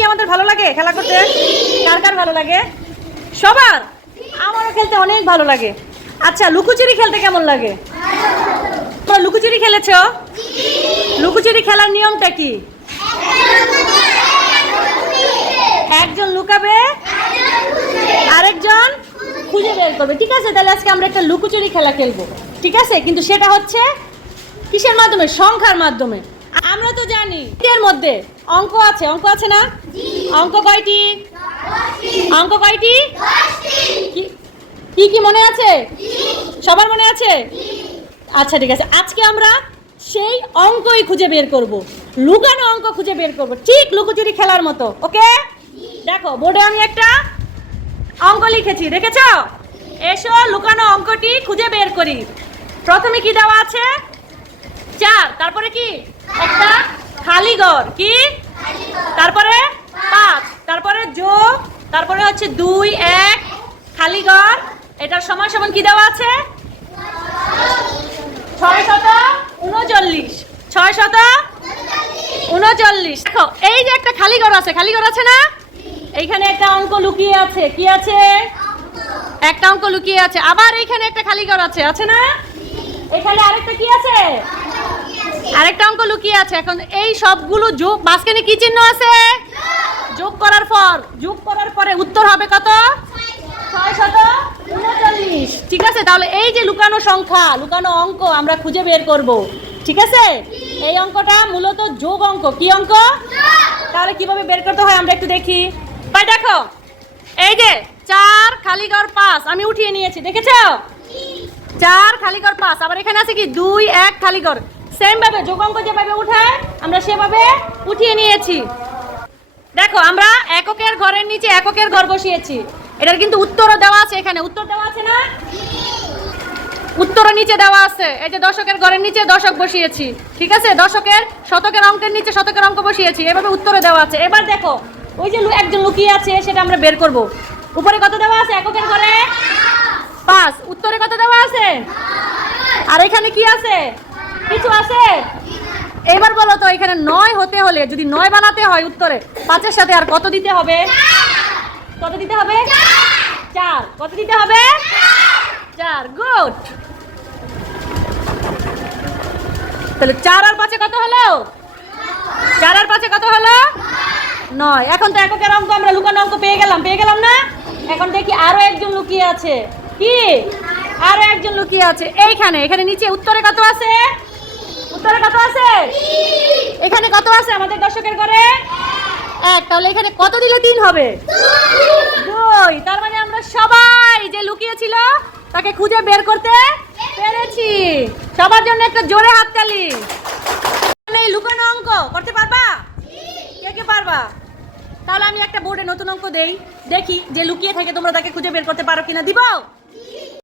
কি আমাদের ভালো লাগে খেলা করতে? কার কার ভালো লাগে? সবার? আমারও খেলতে অনেক ভালো লাগে। আচ্ছা লুকোচুরি খেলতে কেমন লাগে? তোমরা লুকোচুরি খেলেছো? লুকোচুরি খেলার নিয়মটা কি? একজন লুকাবে, আরেকজন খুঁজে বের করবে। ঠিক আছে, তাহলে আজকে আমরা একটা লুকোচুরি খেলা খেলব। ঠিক আছে? কিন্তু সেটা হচ্ছে কিসের মাধ্যমে? সংখ্যার মাধ্যমে। আমরা তো জানি। এর মধ্যে অঙ্ক আছে অঙ্ক আছে না? অঙ্ক কয়টি? অঙ্ক কয়টি? কি- কি কি মনে আছে? সবার মনে আছে? আচ্ছা ঠিক আছে। আজকে আমরা সেই অঙ্কই খুঁজে বের করব। লুকানো অঙ্ক খুঁজে বের করব। ঠিক লুকোচুরি খেলার মতো ওকে? দেখো বোর্ডে আমি একটা অঙ্ক লিখেছি দেখেছ? এসো লুকানো অঙ্কটি খুঁজে বের করি। প্রথমে কি দেওয়া আছে? চার। তারপরে কি? একটা খালি ঘর, কি? তারপরে পাঁচ, তারপরে যোগ তারপরে হচ্ছে দুই, এক, খালি ঘর। এটার সময় সমান কি দেওয়া আছে? ছয় শত উনচল্লিশ। ছয় শত উনচল্লিশ। দেখো, এই যে একটা খালি ঘর আছে, খালি ঘর আছে না? এইখানে একটা অঙ্ক লুকিয়ে আছে, কি আছে? একটা অঙ্ক লুকিয়ে আছে। আবার এইখানে একটা খালি ঘর আছে আছে না? এখানে আরেকটা কি আছে? আরেকটা অঙ্ক লুকিয়ে আছে, এখন এই সবগুলো যোগ, মাঝখানে কি চিহ্ন আছে? যোগ করার পর, যোগ করার পরে উত্তর হবে কত? ছয় শত ঠিক আছে? তাহলে এই যে লুকানো সংখ্যা, লুকানো অঙ্ক আমরা খুঁজে বের করব। ঠিক আছে? এই অঙ্কটা মূলত যোগ অঙ্ক। কি অঙ্ক? তাহলে কীভাবে বের করতে হয় আমরা একটু দেখি। ভাই, দেখো। এই যে, চার খালিগড় পাঁচ, আমি উঠিয়ে নিয়েছি, দেখেছ? চার খালিগড় পাঁচ, আবার এখানে আছে কি? দুই, এক খালিগড় সেম ভাবে যোগ অঙ্ক যেভাবে উঠায় আমরা সেভাবে উঠিয়ে নিয়েছি। দেখো, আমরা এককের ঘরের নিচে এককের ঘর বসিয়েছি। এটার কিন্তু উত্তরও দেওয়া আছে এখানে। উত্তর দেওয়া আছে না? উত্তরও নিচে দেওয়া আছে। এই যে দশকের ঘরের নিচে দশক বসিয়েছি। ঠিক আছে? দশকের শতকের অঙ্কের নিচে শতকের অঙ্ক বসিয়েছি। এভাবে উত্তরে দেওয়া আছে। এবার দেখো, ওই যে একজন লুকিয়ে আছে, সেটা আমরা বের করব। উপরে কত দেওয়া আছে? এককের ঘরে পাঁচ। উত্তরে কত দেওয়া আছে? আর এখানে কি আছে? আছে? এবার বলো তো, এখানে নয় হতে হলে, যদি নয় বানাতে হয় উত্তরে, পাঁচের সাথে আর কত দিতে হবে? কত দিতে হবে? চার। কত দিতে হবে? চার। গুড। তাহলে চার আর পাঁচে কত হলো? চার আর পাঁচে কত হলো? নয়। এখন তো এককের অঙ্ক, আমরা লুকানো অঙ্ক পেয়ে গেলাম। পেয়ে গেলাম না? এখন দেখি আরও একজন লুকিয়ে আছে। কি? আরও একজন লুকিয়ে আছে। এইখানে, এখানে নিচে উত্তরে কত আছে? উত্তরে কত আছে? এখানে কত আছে আমাদের দর্শকের ঘরে? এক। তাহলে এখানে কত দিলে তিন হবে? দুই। তার মানে আমরা সবাই যে লুকিয়েছিল তাকে খুঁজে বের করতে পেরেছি। সবার জন্য একটা জোরে হাততালি এই লুকানো অঙ্ক। করতে পারবা? কে কে পারবা? তাহলে আমি একটা বোর্ডে নতুন অঙ্ক দেই। দেখি যে লুকিয়ে থাকে তোমরা তাকে খুঁজে বের করতে পারো কিনা। দিব?